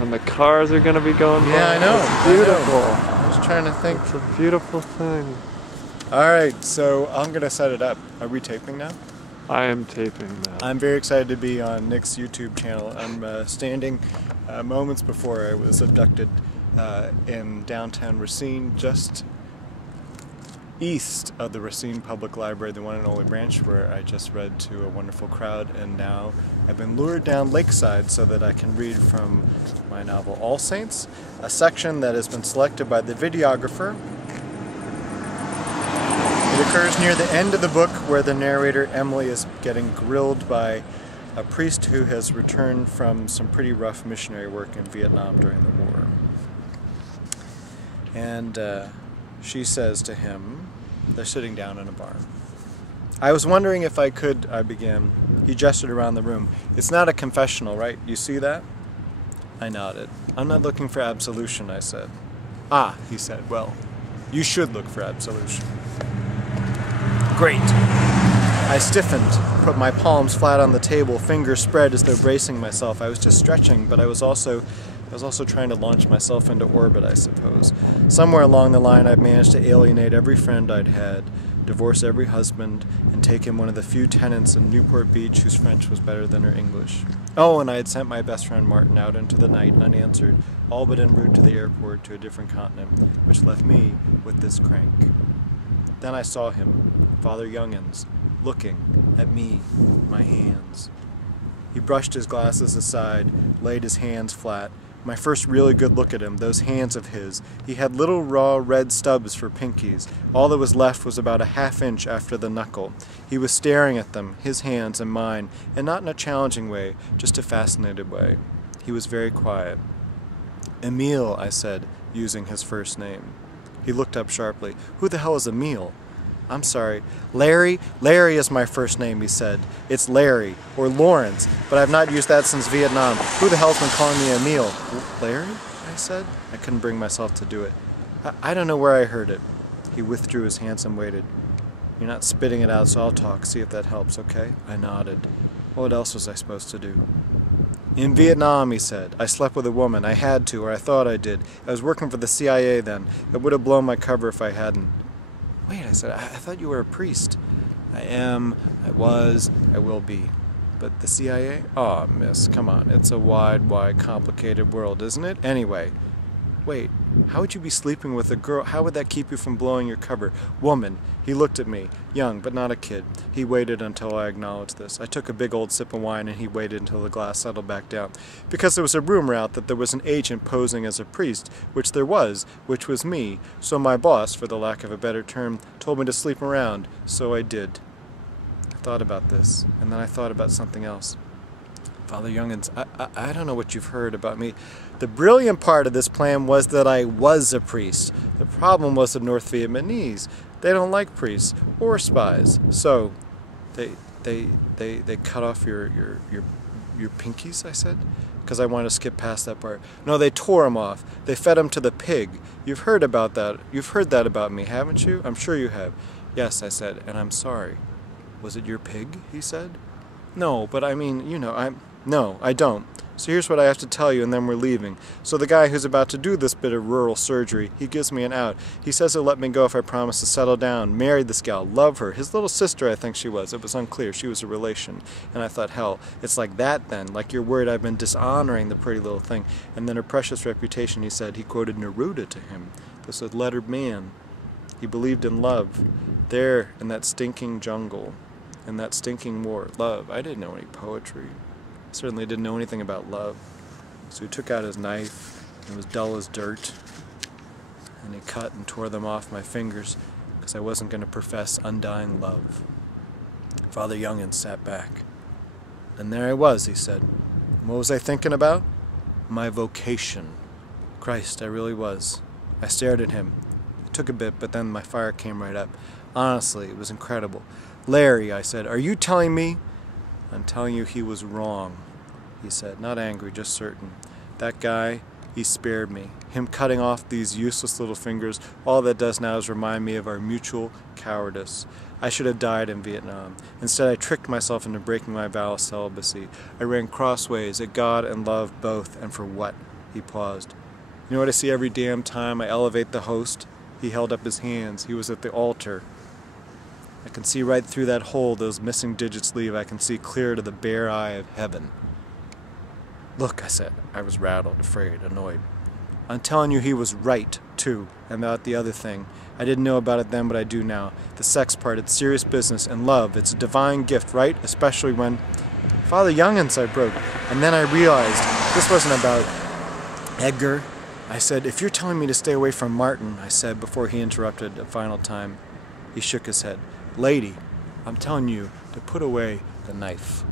And the cars are going to be going by. Yeah, I know. It's beautiful. I was trying to think. It's a beautiful thing. Alright, so I'm going to set it up. Are we taping now? I am taping now. I'm very excited to be on Nick's YouTube channel. I'm standing moments before I was abducted in downtown Racine, just east of the Racine Public Library, the one and only branch where I just read to a wonderful crowd, and now I've been lured down Lakeside so that I can read from my novel All Saints, a section that has been selected by the videographer. It occurs near the end of the book where the narrator, Emily, is getting grilled by a priest who has returned from some pretty rough missionary work in Vietnam during the war. And she says to him, they're sitting down in a barn. I was wondering if I could, I began. He gestured around the room. It's not a confessional, right? You see that? I nodded. I'm not looking for absolution, I said. Ah, he said, well, you should look for absolution. Great. I stiffened, put my palms flat on the table, fingers spread as though bracing myself. I was just stretching, but I was also trying to launch myself into orbit, I suppose. Somewhere along the line I'd managed to alienate every friend I'd had, divorce every husband, and take in one of the few tenants in Newport Beach whose French was better than her English. Oh, and I had sent my best friend Martin out into the night unanswered, all but en route to the airport to a different continent, which left me with this crank. Then I saw him, Father Youngins, looking at me, my hands. He brushed his glasses aside, laid his hands flat. My first really good look at him, those hands of his. He had little raw red stubs for pinkies. All that was left was about a half-inch after the knuckle. He was staring at them, his hands and mine, and not in a challenging way, just a fascinated way. He was very quiet. Emile, I said, using his first name. He looked up sharply. Who the hell is Emile? I'm sorry. Larry? Larry is my first name, he said. It's Larry, or Lawrence, but I've not used that since Vietnam. Who the hell's been calling me Emile? Larry? I said. I couldn't bring myself to do it. I don't know where I heard it. He withdrew his hands and waited. You're not spitting it out, so I'll talk, see if that helps, okay? I nodded. What else was I supposed to do? In Vietnam, he said. I slept with a woman. I had to, or I thought I did. I was working for the CIA then. It would have blown my cover if I hadn't. Wait, I said, I thought you were a priest. I am, I was, I will be. But the CIA? Aw, miss, come on. It's a wide, complicated world, isn't it? Anyway, wait, how would you be sleeping with a girl? How would that keep you from blowing your cover? Woman. He looked at me, young, but not a kid. He waited until I acknowledged this. I took a big old sip of wine and he waited until the glass settled back down. Because there was a rumor out that there was an agent posing as a priest, which there was, which was me. So my boss, for the lack of a better term, told me to sleep around. So I did. I thought about this, and then I thought about something else. Father Youngins, I don't know what you've heard about me. The brilliant part of this plan was that I was a priest. The problem was the North Vietnamese. They don't like priests or spies. So they cut off your pinkies, I said, because I wanted to skip past that part. No, they tore them off. They fed them to the pig. You've heard about that. You've heard that about me, haven't you? I'm sure you have. Yes, I said, and I'm sorry. Was it your pig? He said. No, but I mean, you know, No, I don't. So here's what I have to tell you, and then we're leaving. So the guy who's about to do this bit of rural surgery, he gives me an out. He says he'll let me go if I promise to settle down, marry this gal, love her. His little sister, I think she was. It was unclear. She was a relation. And I thought, hell, it's like that then. Like you're worried I've been dishonoring the pretty little thing. And then her precious reputation, he said. He quoted Neruda to him. This was lettered man. He believed in love. There, in that stinking jungle. In that stinking war. Love. I didn't know any poetry. Certainly didn't know anything about love. So he took out his knife, and it was dull as dirt, and he cut and tore them off my fingers because I wasn't going to profess undying love. Father Youngins sat back. And there I was, he said. And what was I thinking about? My vocation. Christ, I really was. I stared at him. It took a bit, but then my fire came right up. Honestly, it was incredible. Larry, I said, are you telling me? I'm telling you he was wrong, he said, not angry, just certain. That guy, he spared me. Him cutting off these useless little fingers, all that does now is remind me of our mutual cowardice. I should have died in Vietnam. Instead, I tricked myself into breaking my vow of celibacy. I ran crossways at God and love both, and for what? He paused. You know what I see every damn time I elevate the host? He held up his hands. He was at the altar. I can see right through that hole those missing digits leave. I can see clear to the bare eye of heaven. Look, I said. I was rattled, afraid, annoyed. I'm telling you he was right, too, about the other thing. I didn't know about it then, but I do now. The sex part, it's serious business, and love, it's a divine gift, right? Especially when... Father Youngins, I broke. And then I realized this wasn't about Edgar. I said, if you're telling me to stay away from Martin, I said before he interrupted a final time. He shook his head. Lady, I'm telling you to put away the knife.